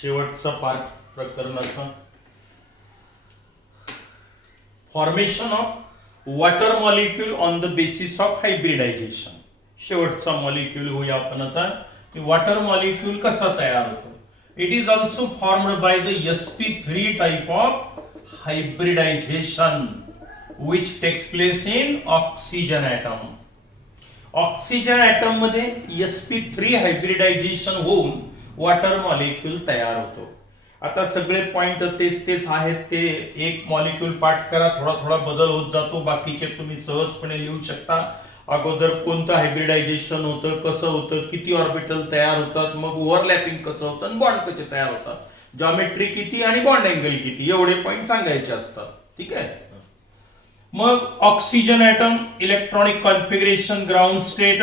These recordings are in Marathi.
शेवटचा पार्ट प्रकरणाचा formation of water molecule on the basis of hybridisation. शेवटचा मॉलिक्यूल होऊया आपण आता. वॉटर मॉलिक्यूल कसा तयार होतो. It is also formed by the sp3 type of hybridisation which takes place in oxygen atom. Oxygen atom मध्ये sp3 हायब्रिडायझेशन होऊन वॉटर मॉलिक्यूल तयार होतो. आता सगळे पॉइंट तेच आहेत. ते एक मॉलिक्यूल पाठ करा, थोडा थोडा बदल होत जातो. बाकीचे तुम्ही सहजपणे लिहू शकता. अगोदर कोणतं हायब्रिडायझेशन होतं, कसं होतं, किती ऑर्बिटल तयार होतात, मग ओव्हरलॅपिंग कसं होतं आणि बॉन्ड कसे तयार होतात, जॉमेट्री किती आणि बॉन्ड अँगल किती, एवढे पॉइंट सांगायचे असतात. ठीक आहे. मग oxygen atom electronic configuration ground state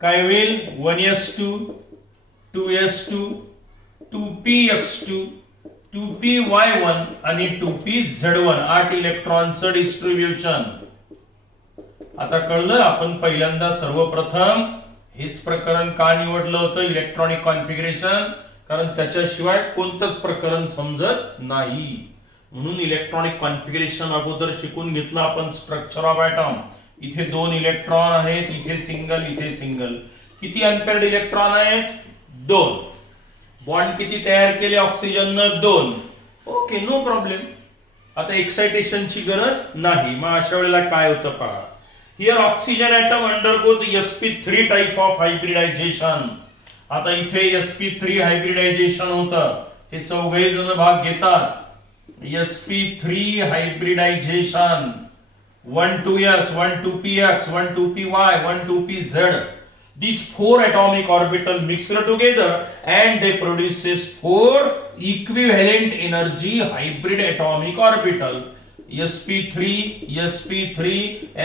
काय होईल. 1s2 2s2 2px2 2py1 आणि 2pz1 8 इलेक्ट्रॉनचं डिस्ट्रीब्युशन. आता कळलं आपण पहिल्यांदा सर्वप्रथम हेच प्रकरण का निवडलं होतं इलेक्ट्रॉनिक कॉन्फिगरेशन, कारण त्याच्याशिवाय कोणतंच प्रकरण समजत नाही. म्हणून इलेक्ट्रॉनिक कॉन्फिगरेशन अगोदर शिकून घेतलं आपण. स्ट्रक्चर ऑफ ऍटम, इथे 2 इलेक्ट्रॉन आहेत, इथे सिंगल, इथे सिंगल. किती अनपेअर्ड इलेक्ट्रॉन आहेत. 2. बॉन्ड किती तयार केले ऑक्सिजननं. 2. Okay, no problem. आता एक्साइटेशनची गरज नाही. मग अशा वेळेला काय होतं पहा. Here oxygen atom undergoes sp3 type of hybridisation. आता इथे sp3 हायब्रिडायझेशन होतं. हे चौघे जण भाग घेतात. sp3 hybridization 1 2s 1 2px 1 2py 1 2pz. These 4 atomic orbital mixed together and they produces 4 equivalent energy hybrid atomic orbital. sp3 sp3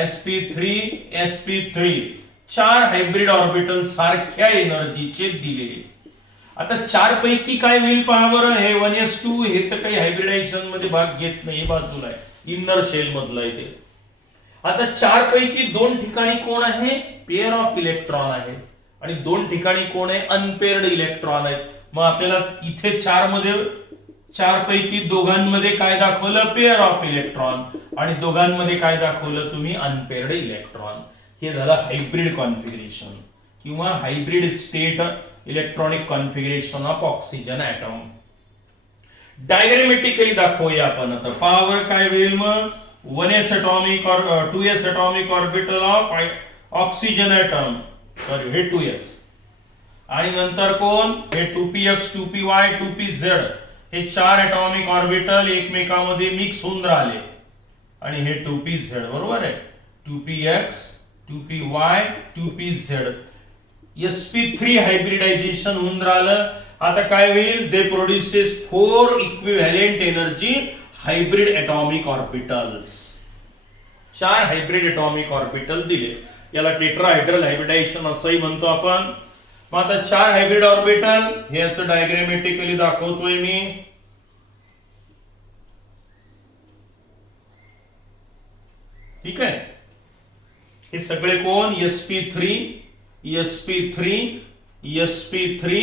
sp3 sp3 4 hybrid orbital सारख्या एनर्जीचे दिले. आता 4 पैकी काय होईल पहा बरं. हे 1s2 हे तर काही हायब्रिडायझेशन मध्ये भाग घेत नाही, बाजूला आहे, इनर शेल मधला आहे ते. आता 4 पैकी 2 ठिकाणी कोण आहे. पेअर ऑफ इलेक्ट्रॉन आहे आणि 2 ठिकाणी कोण आहे. अनपेअर्ड इलेक्ट्रॉन आहेत. मग आपल्याला इथे 4 मध्ये 4 पैकी दोघांमध्ये काय दाखवलं. पेअर ऑफ इलेक्ट्रॉन आणि दोघांमध्ये काय दाखवलं तुम्ही. Unpaired electron. हे झालं हायब्रिड कॉन्फिगरेशन किंवा hybrid state electronic configuration of oxygen atom. Diagrammatically दाखवूया आपण आता. पॉवर काय होईल मग. 1s atomic or 2s atomic orbital of oxygen atom. Sorry, हे 2s आणि नंतर कोण. हे 2px 2py 2pz. हे 4 atomic ऑर्बिटल एकमेकांमध्ये मिक्स होऊन राहिले आणि हे 2pz. बरोबर आहे. 2px 2py 2pz. sp3 hybridisation होऊन राहिलं. आता काय होईल. They produces 4 equivalent energy hybrid atomic orbitals. 4 hybrid atomic orbital दिले. याला टेट्राहायड्रल हायब्रिडायझेशन असंही म्हणतो आपण. मग आता 4 हायब्रिड ऑर्बिटल हे असं डायग्रामॅटिकली दाखवतोय मी. ठीक आहे. हे सगळे कोण. sp3 sp3 sp3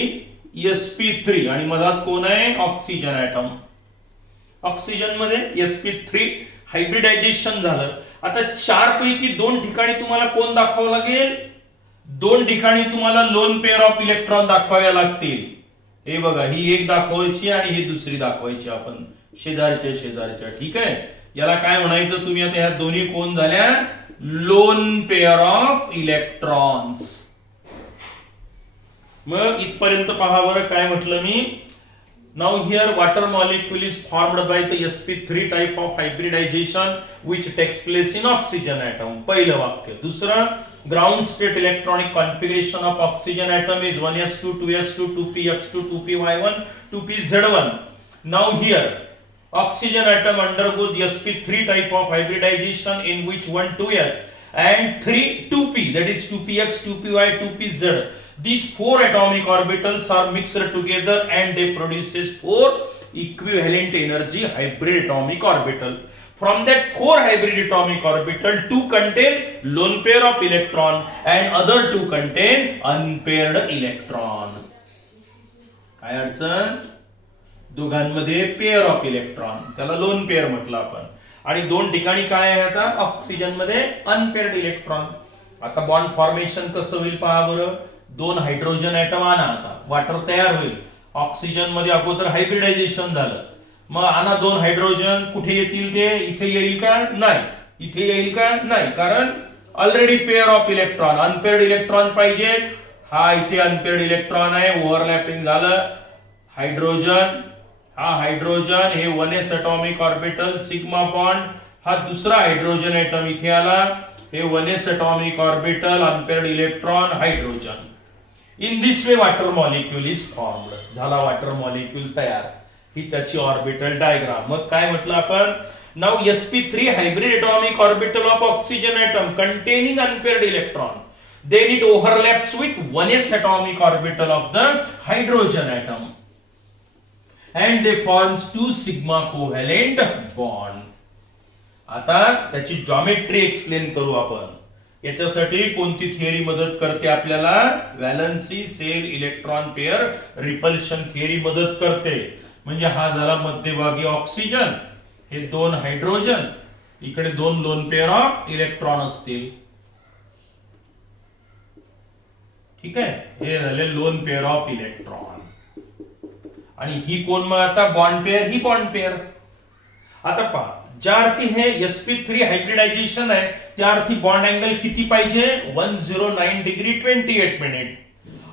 sp3 आणि मधात कोण आहे. Oxygen atom. ऑक्सिजन मध्ये sp3 हायब्रिडायझेशन झालं. आता 4 पैकी 2 ठिकाणी तुम्हाला कोण दाखवावं लागेल. 2 ठिकाणी तुम्हाला लोन पेअर ऑफ इलेक्ट्रॉन दाखवाव्या लागतील. हे बघा, ही एक दाखवायची आणि ही दुसरी दाखवायची आपण शेजारच्या शेजारच्या. ठीक आहे. याला काय म्हणायचं तुम्ही आता. ह्या दोन्ही कोण झाल्या. Loan pair of electrons. मग इथपर्यंत पहा बरं काय म्हटलं मी. Now here water molecule is formed by the sp3 type of hybridization which takes place in oxygen atom. पहिलं वाक्य. दुसरं, ground state electronic configuration of oxygen atom is 1s2 2s2 2px2 2py1 2pz1. Now here oxygen atom undergoes sp3 type of hybridization in which 1 2s and 3 2p, that is 2px 2py 2pz. These 4 atomic orbitals are mixed together and they produces 4 equivalent energy hybrid atomic orbital. From that 4 hybrid atomic orbital, 2 contain lone pair of electron and other 2 contain unpaired electron. काय अडचण? दोघांमध्ये पेअर ऑफ इलेक्ट्रॉन, त्याला लोन पेअर म्हटलं आपण. आणि दोन ठिकाणी काय आहे आता? ऑक्सिजन मध्ये अनपेअर्ड इलेक्ट्रॉन. आता बॉन्ड फॉर्मेशन कसं होईल पहा बरं. दोन हायड्रोजन ऍटम आणा, आता वॉटर तयार होईल. ऑक्सिजन मध्ये अगोदर हायब्रिडायझेशन झालं, मग आणा दोन हायड्रोजन. कुठे येतील ते? इथे येईल का? नाही. इथे येईल का? नाही, कारण already pair of electron. Unpaired electron पाहिजे. हा इथे अनपेअर्ड इलेक्ट्रॉन आहे, ओव्हरलॅपिंग झालं. हायड्रोजन, हा हायड्रोजन, हे 1s atomic orbital sigma bond. हा दुसरा हायड्रोजन एटम इथे आला, हे 1s atomic orbital unpaired electron hydrogen. In this way water molecule is formed. झाला वॉटर मॉलिक्यूल तयार. ही त्याची ऑर्बिटल डायग्राम. मग काय म्हटलं आपण? Now sp3 hybrid atomic orbital of oxygen atom containing unpaired electron, then it overlaps with 1s atomic orbital of the hydrogen atom and they forms two sigma covalent bond. आता त्याची जॉमेट्री एक्सप्लेन करू आपण. याच्यासाठी कोणती थिअरी मदत करते आपल्याला? Valency shell electron pair repulsion theory मदत करते. म्हणजे हा झाला मध्यभागी ऑक्सिजन, हे दोन हायड्रोजन, इकडे दोन लोन पेअर ऑफ इलेक्ट्रॉन असतील. ठीक आहे, हे झाले लोन पेअर ऑफ इलेक्ट्रॉन. आणि ही कोण? मग आता बॉन्ड पेअर, ही बॉन्ड पेअर. आता पहा, ज्या अर्थी हे sp3 हायब्रिडायझेशन आहे त्या अर्थी बॉन्ड अँगल किती पाहिजे? 109 डिग्री 28 मिनिट.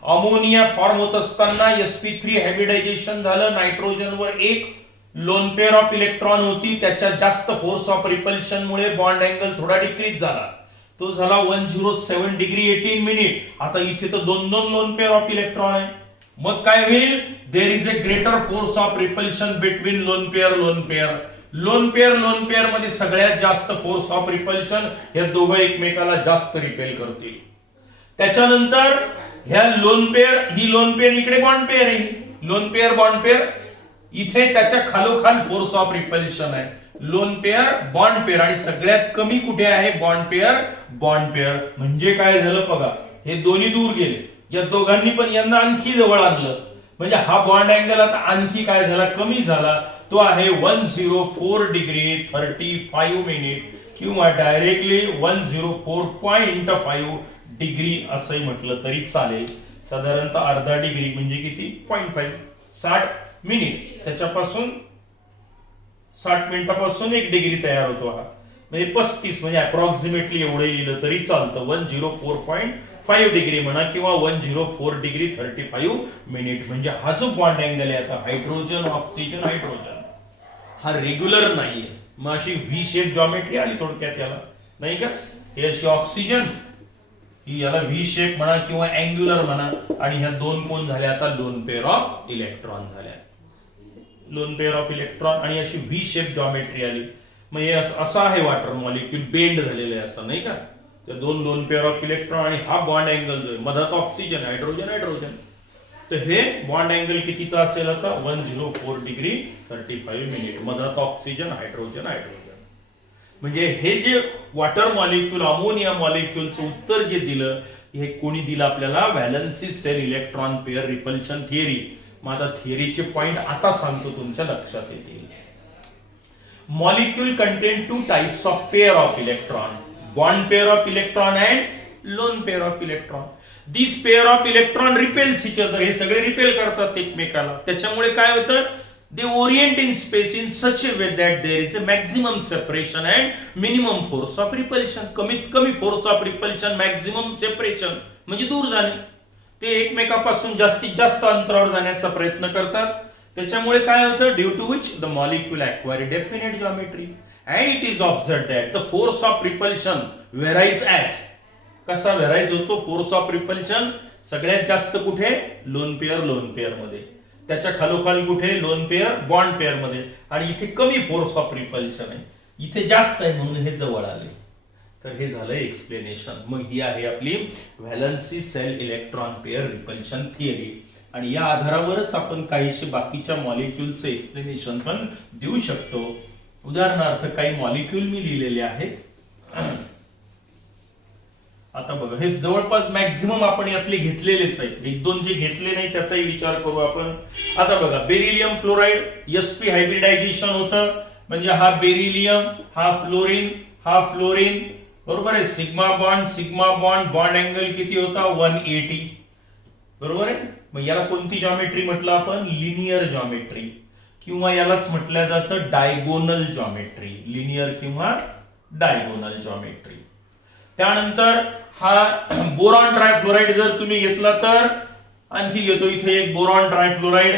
अमोनिया फॉर्म होत असताना sp3 हायब्रिडायझेशन झालं, नायट्रोजनवर एक लोन पेअर ऑफ इलेक्ट्रॉन होती, त्याच्या जास्त फोर्स ऑफ रिपल्शन मुळे बॉन्ड अँगल थोडा डिक्रीज झाला, तो झाला 107 डिग्री 18 मिनिट. आता इथे तर दोन दोन लोन पेअर ऑफ इलेक्ट्रॉन आहे. मग काय होईल? There is a greater force of repulsion between lone pair lone pair. Lone pair मध्ये सगळ्यात जास्त फोर्स ऑफ रिपल्शन, हे दोघं एकमेकाला जास्त रिपेल करतील. त्याच्यानंतर ह्या लोन पेअर, ही लोन पेअर इकडे बॉन्ड पेअर आहे, लोन पेअर बॉन्ड पेअर, इथे त्याच्या खालोखाल फोर्स ऑफ रिपल्शन आहे. लोन पेअर बॉन्ड पेअर, आणि सगळ्यात कमी कुठे आहे? Bond pair bond pair. म्हणजे काय झालं बघा, हे दोन्ही दूर गेले, या दोघांनी पण यांना आणखी जवळ आणलं. म्हणजे हा बॉन्ड अँगल आता आणखी काय झाला? कमी झाला. तो आहे 104 डिग्री 35 मिनिट, किंवा डायरेक्टली 104.5 डिग्री असंही म्हटलं तरी चालेल. साधारणतः अर्धा डिग्री म्हणजे किती? 0.5, 60 मिनिट. त्याच्यापासून 60 मिनिटापासून 1 डिग्री तयार होतो हा, म्हणजे 35, म्हणजे अप्रॉक्सिमेटली एवढे लिहिलं तरी चालतं. 104.5 डिग्री म्हणा, किंवा 104 डिग्री 35 मिनिट. म्हणजे हा जो बॉन्ड अँगल आहे आता हायड्रोजन ऑक्सिजन हायड्रोजन, हा रेग्युलर नाहीये. मग अशी व्ही शेप जॉमेट्री आली थोडक्यात याला, नाही का? हे अशी ऑक्सिजन, ही याला व्ही शेप म्हणा किंवा अँग्युलर म्हणा. आणि ह्या दोन कोण झाल्या आता? लोन पेअर ऑफ इलेक्ट्रॉन झाल्या, लोन पेअर ऑफ इलेक्ट्रॉन. आणि अशी व्ही शेप जॉमेट्री आली. मग हे असं आहे वॉटर मॉलिक्यूल, बेंड झालेलं आहे असं, नाही का? तर दोन लोन पेअर ऑफ इलेक्ट्रॉन, आणि हा बॉन्ड अँगल जो आहे मधात ऑक्सिजन हायड्रोजन हायड्रोजन, तर हे बॉन्ड अँगल कितीचा असेल आता? 104 डिग्री 35 मिनिट. मधात ऑक्सिजन हायड्रोजन हायड्रोजन. म्हणजे हे जे वॉटर मॉलिक्यूल अमोनिया मॉलिक्यूलचं उत्तर जे दिलं, हे कोणी दिलं आपल्याला? Valency shell electron pair repulsion theory. मग आता थिअरीचे पॉइंट आता सांगतो, तुमच्या लक्षात येतील. Molecule contain two types of pair of electron, bond pair of electron and lone pair of electron. This pair of electron repels each other. हे सगळे रिपेल करतात एकमेकाला. त्याच्यामुळे काय होतं? They orient in space in such a way that there is a maximum separation and minimum force of repulsion. कमीत कमी force of repulsion, maximum separation म्हणजे दूर जाणे. ते एकमेकापासून जास्तीत जास्त अंतरावर जाण्याचा प्रयत्न करतात. त्याच्यामुळे काय होतं? Due to which the molecule acquire definite geometry and it is observed that the force of repulsion varies as. कसा व्हेराइज होतो फोर्स ऑफ रिपल्शन? सगळ्यात जास्त कुठे? लोन पेअर मध्ये. त्याच्या खालोखाल कुठे? लोन पेअर बॉन्ड पेअर मध्ये. आणि इथे कमी फोर्स ऑफ रिपल्शन आहे, इथे जास्त आहे, म्हणून हे जवळ आले. तर हे झालं एक्सप्लेनेशन. मग ही आहे आपली valency shell electron pair repulsion theory. आणि या आधारावरच आपण काहीशे बाकीच्या मॉलिक्यूलचं एक्सप्लेनेशन पण देऊ शकतो. उदाहरणार्थ काही मॉलिक्यूल मी लिहिलेले आहेत. आता बघा हे जवळपास मॅक्झिमम आपण यातले घेतलेलेच आहे, एक दोन जे घेतले नाही त्याचाही विचार करू आपण. आता बघा बेरिलियम फ्लोराईड sp हायब्रिडायझेशन होतं, म्हणजे हा बेरिलियम, हा फ्लोरीन, बरोबर आहे. सिग्मा बॉन्ड बॉन्ड अँगल किती होता 180, बरोबर आहे. मग याला कोणती जॉमेट्री म्हटलं आपण, लिनियर जॉमेट्री, किंवा यालाच म्हटलं जातं डायगोनल जॉमेट्री, लिनियर किंवा डायगोनल जॉमेट्री. त्यानंतर हा बोरॉन ट्रायफ्लोराइड जर तुम्ही घेतला तर आणखी घेतो इथे एक बोरॉन ट्रायफ्लोराइड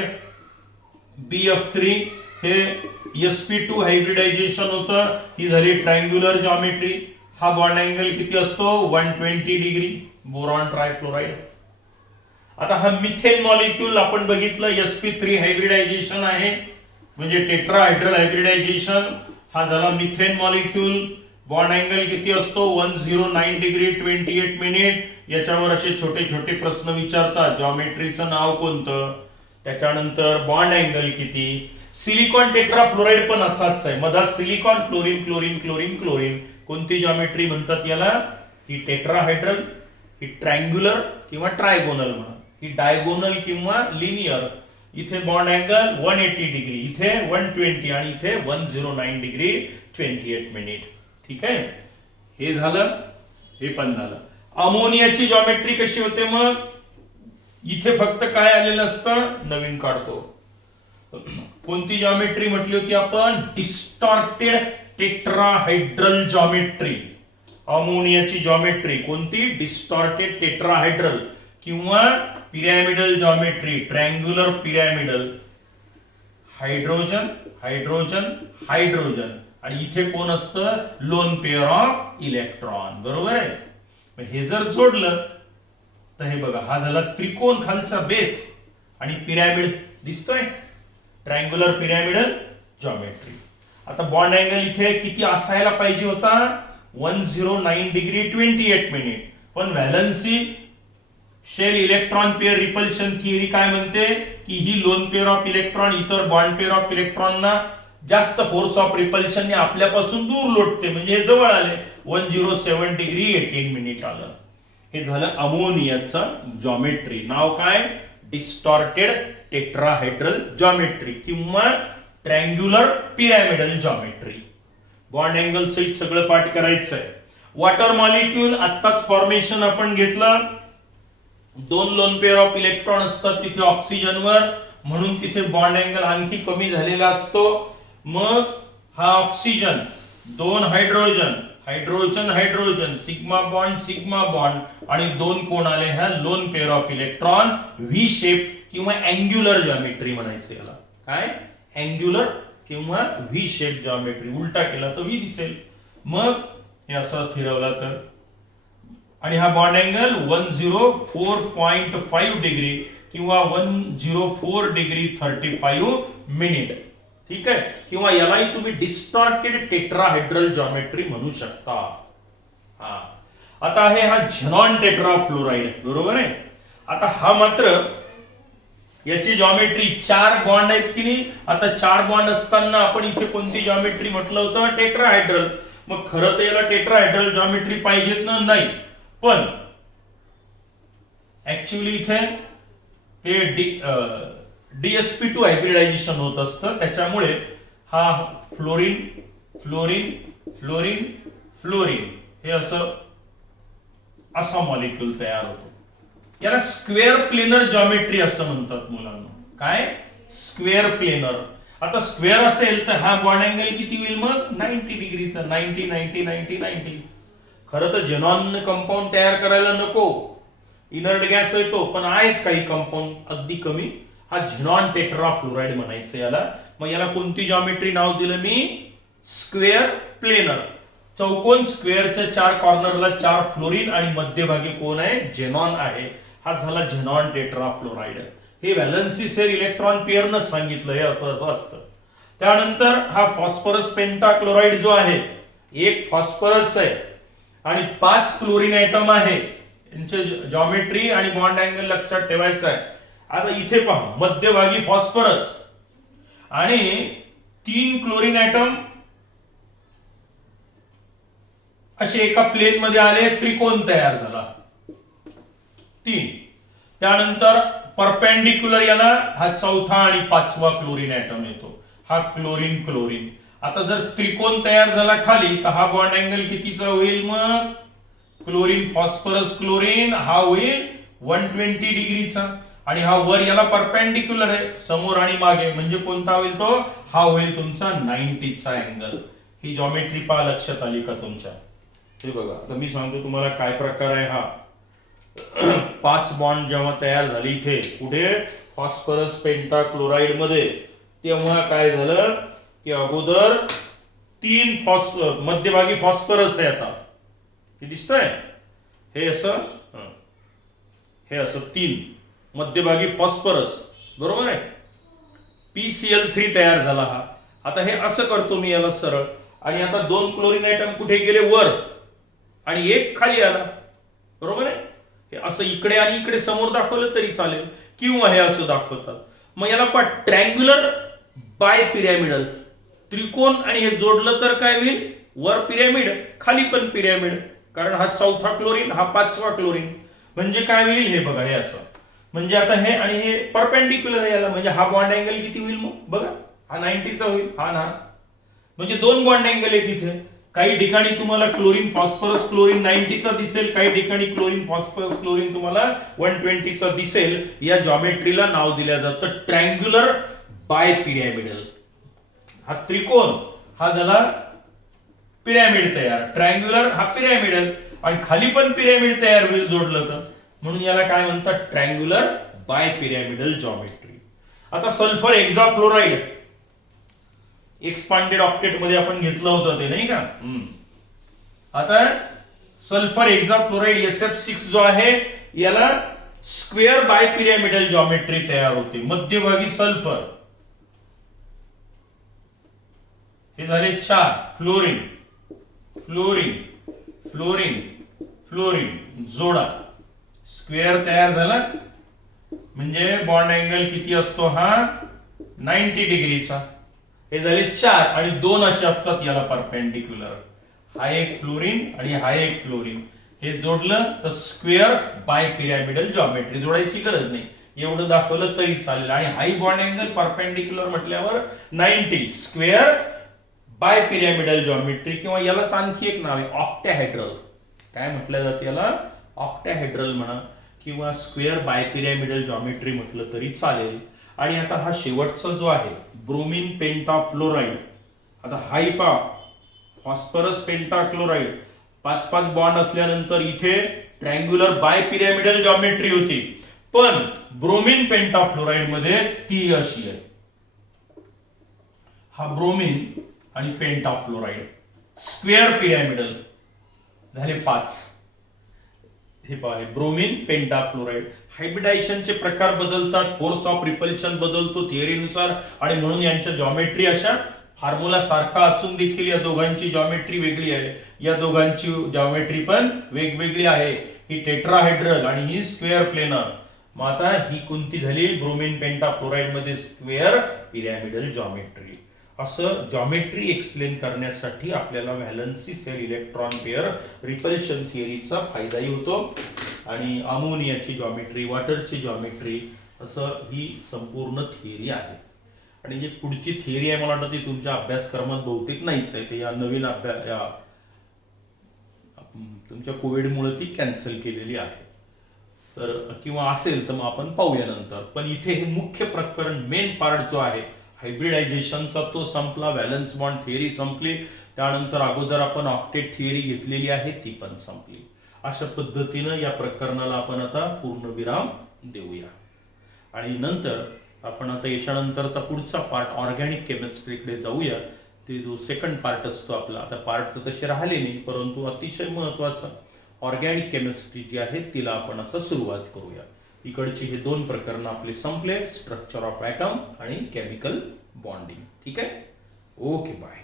BF3, हे sp2 हायब्रिडायझेशन होतं, ही झाली ट्रायंग्युलर जॉमेट्री. हा बॉन्ड अँगल किती असतो 120 डिग्री, बोरॉन ट्रायफ्लोराइड. आता हा मिथेन मॉलिक्यूल आपण बघितलं sp3 हायब्रिडायझेशन आहे, म्हणजे टेट्राहायड्रल हायब्रिडायझेशन. हा झाला मिथेन मॉलिक्यूल. बॉन्ड अँगल किती असतो 109 डिग्री 28 मिनिट. याच्यावर असे छोटे छोटे प्रश्न विचारतात, जॉमेट्रीचं नाव कोणतं, त्याच्यानंतर बॉन्ड अँगल किती. सिलिकॉन टेट्राफ्लोराइड पण असाच आहे, मधात silicon, chlorine chlorine chlorine chlorine. कोणती जॉमेट्री म्हणतात याला, ही टेट्राहायड्रल, ही ट्रायंग्युलर किंवा ट्रायगोनल म्हणा, ही डायगोनल किंवा लिनियर. इथे बॉन्ड अँगल 180 डिग्री, इथे 120 आणि इथे 109 डिग्री 28 मिनिट. ठीक आहे, हे झालं, हे पण झालं. अमोनियाची जॉमेट्री कशी होते मग, इथे फक्त काय आलेलं असतं, नवीन काढतो. कोणती जॉमेट्री म्हटली होती आपण, डिस्टॉर्टेड टेट्राहायड्रल जॉमेट्री. अमोनियाची जॉमेट्री कोणती, डिस्टॉर्टेड टेट्राहायड्रल किंवा pyramidal geometry, triangular pyramidal. Hydrogen hydrogen hydrogen, आणि इथे कोण असतं, लोन पेअर ऑफ इलेक्ट्रॉन, बरोबर आहे. हे जर जोडलं तर हे बघा, हा झाला त्रिकोण खालचा बेस आणि पिरॅमिड दिसतोय, ट्रायंग्युलर पिरॅमिडल जॉमेट्री. आता बॉन्ड अँगल इथे किती असायला पाहिजे होता 109 डिग्री 28 मिनिट, पण valence shell electron pair repulsion theory काय म्हणते की ही लोन पेअर ऑफ इलेक्ट्रॉन इतर बॉन्ड पेअर ऑफ इलेक्ट्रॉनना जास्त फोर्स ऑफ रिपल्शन आपल्यापासून दूर लोटते, म्हणजे हे जवळ आले 107 डिग्री 18 मिनिट आलं. हे झालं अमोनियाचं जॉमेट्री. नाव काय, डिस्टॉर्टेड टेट्राहायड्रल जॉमेट्री किंवा triangular pyramidal geometry. Bond angle सहित सगळं पाठ करायचं आहे. वॉटर मॉलिक्यूल आत्ताच फॉर्मेशन आपण घेतलं, 2 लोन पेअर ऑफ इलेक्ट्रॉन असतात तिथे ऑक्सिजनवर, म्हणून तिथे बॉन्ड अँगल आणखी कमी झालेला असतो. मग हा oxygen, 2 hydrogen hydrogen hydrogen, sigma bond आणि 2 कोण आले, ह्या loan pair of electron. V shape किंवा अँग्युलर जॉमेट्री म्हणायचं याला, काय अँग्युलर किंवा व्ही शेप जॉमेट्री. उलटा केला तर व्ही दिसेल, मग हे असं फिरवला तर. आणि हा बॉन्ड अँगल 104.5 डिग्री किंवा 104 डिग्री 35 मिनिट. ठीक आहे, किंवा यालाही तुम्ही डिस्टॉर्टेड टेट्राहायड्रल जॉमेट्री म्हणू शकता. हा आता आहे हा झेनॉन टेट्राफ्लोराइड, बरोबर आहे. आता हा मात्र याची जॉमेट्री 4 बॉन्ड आहेत की नाही. आता 4 बॉन्ड असताना आपण इथे कोणती जॉमेट्री म्हटलं होतं, टेट्राहायड्रल. मग खरं तर याला टेट्राहायड्रल जॉमेट्री पाहिजेत ना, नाही, पण ऍक्च्युअली इथे हे DSP2 हायब्रिडायझेशन होत असतं, त्याच्यामुळे हा फ्लोरीन फ्लोरीन फ्लोरीन फ्लोरीन हे असं असा मॉलिक्यूल तयार होतो. याला स्क्वेअर प्लेनर जॉमेट्री असं म्हणतात मुलांना. काय, स्क्वेअर प्लेनर. आता स्क्वेअर असेल तर हा बॉन्ड अँगल किती होईल मग 90 डिग्रीचा, 90 90 90 90. खरं तर झेनॉन कंपाऊंड तयार करायला नको, इनर्ट गॅस येतो, पण आहेत काही कंपाऊंड अगदी कमी. हा झेनॉन टेट्राफ्लोराइड म्हणायचं याला. मग याला कोणती जॉमेट्री नाव दिलं मी, स्क्वेअर प्लेनर. चौकोन, स्क्वेअरच्या 4 कॉर्नरला 4 फ्लोरीन आणि मध्यभागी कोण आहे, झेनॉन आहे. हा झाला झेनॉन टेट्राफ्लोराइड. हे व्हॅलन्सी शेल इलेक्ट्रॉन पेअर न सांगितलं, हे असं असतं. त्यानंतर हा फॉस्फरस पेंटाक्लोराइड जो आहे, एक फॉस्फरस आहे आणि 5 क्लोरीन ऍटम आहे. यांची जॉमेट्री आणि बॉन्ड अँगल लक्षात ठेवायचा आहे. आता इथे पहा, मध्यभागी फॉस्फरस आणि 3 क्लोरीन ऍटम असे एका प्लेन मध्ये आले, त्रिकोण तयार झाला 3. त्यानंतर परपेंडिक्युलर याला हा चौथा आणि 5वा क्लोरीन ऍटम येतो, हा क्लोरीन क्लोरीन. आता जर त्रिकोण तयार झाला खाली तर हा बॉन्ड अँगल कितीचा होईल मग? क्लोरीन फॉस्फरस क्लोरीन हा होईल 120 डिग्रीचा, आणि हा वर याला परपेंडिक्युलर आहे समोर आणि मागे, म्हणजे कोणता होईल तो? हा होईल तुमचा 90चा अँगल. ही जॉमेट्री पहा, लक्षात आली का तुमच्या? हे बघा, आता मी सांगतो तुम्हाला काय प्रकार आहे हा. 5 बॉन्ड जेव्हा तयार झाले इथे कुठे? फॉस्फरस पेंटाक्लोराइड मध्ये, तेव्हा काय झालं की अगोदर 3 मध्यभागी फॉस्फरस आहे. आता हे दिसतंय, हे असं 3 मध्यभागी फॉस्फरस, बरोबर आहे. PCl3 तयार झाला हा. आता हे असं करतो मी याला सरळ, आणि आता 2 क्लोरीन आयटम कुठे गेले? वर, आणि एक खाली आला, बरोबर आहे. हे असं इकडे आणि इकडे समोर दाखवलं तरी चालेल, किंवा हे असं दाखवतात. मग याला पण ट्रँग्युलर बाय पिरॅमिडल, त्रिकोण, आणि हे जोडलं तर काय होईल? वर पिरॅमिड, खाली पण पिरॅमिड, कारण हा चौथा क्लोरीन, हा 5वा क्लोरीन. म्हणजे काय होईल? हे बघा, हे असं. म्हणजे आता हे आणि हे परपेंडिक्युलर आहे याला, म्हणजे हा बॉन्ड अँगल किती होईल मग? बघा, हा 90चा होईल, हा ना. म्हणजे 2 बॉन्ड अँगल आहे तिथे. काही ठिकाणी तुम्हाला क्लोरीन फॉस्फरस क्लोरीन 90चा दिसेल, काही ठिकाणी क्लोरीन फॉस्फरस क्लोरीन तुम्हाला 120चा दिसेल. या जॉमेट्रीला नाव दिलं जातं ट्रँग्युलर बाय पिरॅमिडल. हा त्रिकोण, हा झाला पिरॅमिड तयार, ट्रँग्युलर हा पिरॅमिडल, आणि खाली पण पिरॅमिड तयार होईल जोडलं तर, म्हणून याला काय म्हणतात? Triangular bipyramidal geometry. आता सल्फर हेक्साफ्लोराइड एक्सपांडेड ऑक्टेट मध्ये आपण घेतलं होतं ते, नाही का? आता सल्फर हेक्साफ्लोराइड SF6 जो आहे याला स्क्वेअर बाय पिरॅमिडल जॉमेट्री तयार होते. मध्यभागी सल्फर, हे झाले 4, फ्लोरीन फ्लोरीन फ्लोरीन फ्लोरीन, जोडा, स्क्वेअर तयार झाला. म्हणजे बॉन्ड अँगल किती असतो? हा 90 डिग्रीचा. हे झाले 4, आणि 2 असे असतात याला परपेंडिक्युलर. हा एक फ्लोरीन आणि हा एक फ्लोरीन, हे जोडलं तर स्क्वेअर बाय पिरॅमिडल जॉमेट्री. जोडायची गरज नाही, एवढं दाखवलं तरी चालेल. आणि हाई बॉन्ड अँगल परपेंडिक्युलर म्हटल्यावर 90, स्क्वेअर बाय पिरॅमिडल जॉमेट्री, किंवा यालाच आणखी एक नाव आहे ऑक्टाहेड्रल. काय म्हटलं जातं याला? ऑक्टाहेड्रल म्हणा, किंवा स्क्वेअर बाय पिरॅमिडल जॉमेट्री म्हटलं तरी चालेल. आणि आता हा शेवटचा जो आहे ब्रोमीन पेंटाफ्लोराइड, आता हाई पा फॉस्फरस पेंटाक्लोराइड, 5 बॉन्ड असल्यानंतर इथे ट्रँग्युलर बाय पिरॅमिडल जॉमेट्री होती, पण ब्रोमीन पेंटाफ्लोराइड मध्ये ती अशी आहे. हा ब्रोमीन आणि पेंटाफ्लोराइड स्क्वेअर पिरॅमिडल झाले 5. हे पाहिले, ब्रोमीन पेंटाफ्लोराइड. हायब्रिडायझेशनचे प्रकार बदलतात, फोर्स ऑफ रिपल्शन बदलतो थिअरीनुसार, आणि म्हणून यांच्या जॉमेट्री अशा फॉर्म्युला सारखा असून देखील या दोघांची जॉमेट्री वेगळी आहे. या दोघांची जॉमेट्री पण वेगवेगळी आहे. ही टेट्राहेड्रल आणि ही स्क्वेअर प्लेनर. मग आता ही कोणती झाली? ब्रोमीन पेंटाफ्लोराइड मध्ये स्क्वेअर पिरॅमिडल जॉमेट्री. असं जॉमेट्री एक्सप्लेन करण्यासाठी आपल्याला valency shell electron pair repulsion थिअरीचा फायदाही होतो, आणि अमोनियाची जॉमेट्री, वॉटरची जॉमेट्री, असं ही संपूर्ण थिअरी आहे. आणि जी पुढची थिअरी आहे मला वाटतं ती तुमच्या अभ्यासक्रमात बहुतेक नाहीच आहे, ते या नवीन तुमच्या कोविडमुळे ती कॅन्सल केलेली आहे. तर किंवा असेल तर मग आपण पाहूया नंतर. पण इथे हे मुख्य प्रकरण, मेन पार्ट जो आहे हायब्रिडायझेशनचा तो संपला, व्हॅलन्स बॉन्ड थिअरी संपली, त्यानंतर अगोदर आपण ऑक्टेट थिअरी घेतलेली आहे ती पण संपली. अशा पद्धतीनं या प्रकरणाला आपण आता पूर्णविराम देऊया. आणि नंतर आपण आता याच्यानंतरचा पुढचा पार्ट ऑर्गॅनिक केमिस्ट्रीकडे जाऊया. ते जो सेकंड पार्ट असतो आपला, आता पार्ट तर तसे राहिले नाही, परंतु अतिशय महत्वाचा ऑर्गॅनिक केमिस्ट्री जी आहे तिला आपण आता सुरुवात करूया. इकडची हे 2 प्रकरण आपले संपले, स्ट्रक्चर ऑफ ॲटम आणि केमिकल बॉन्डिंग. ठीक आहे, ओके, बाय.